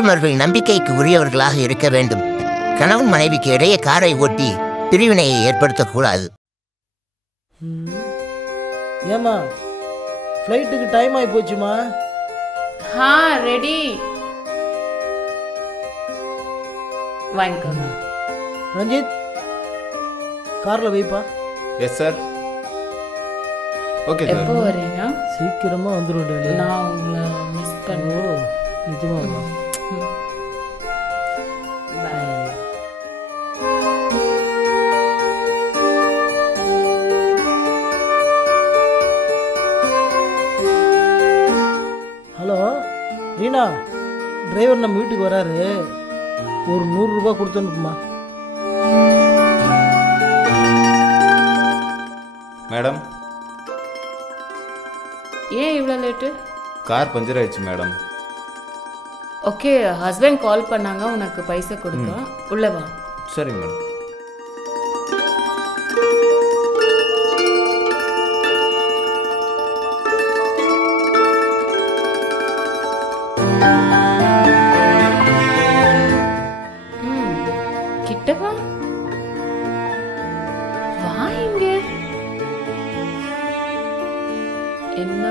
ஓட்டுநர்கள் நம்பிக்கைக்கு உரியவர்களாக இருக்க வேண்டும். கணவன் மனைவிக்கு இடையே காரை ஓட்டி பிரிவினையை ஏற்படுத்தக்கூடாது. ஏமா ஃப்ளைட்டுக்கு டைம் ஆகி போச்சுமா? ரெடி வாங்கிக்கோங்க. ரஞ்சித் காரில் வைப்பா. Yes sir. Okay sir. எப்போ வரீங்க? சீக்கிரமாக வந்துடும். நான் உங்களை மிஸ் பண்ணுவோம். நிஜமாமா? பாய். ஹலோ ரீனா, டிரைவர் நம்ம வீட்டுக்கு வராரு, ஒரு 100 ரூபா கொடுத்து அனுப்புமா. மேடம், ஏன் இவ்வளோ லேட்டு? கார் பஞ்சர் ஆயிடுச்சு மேடம். ஓகே, ஹஸ்பண்ட் கால் பண்ணாங்க, உனக்கு பைசா கொடுக்க. உள்ள வா. சரி மேடம். கிட்டவா வா. இங்க என்ன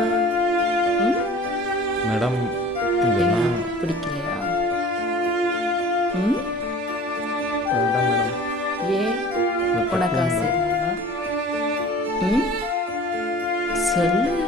மேடம், பிடிக்கலையா? வேண்டாம் மேடம். ஏன் உனக்கு ஆசை இல்லையா? சொல்லு.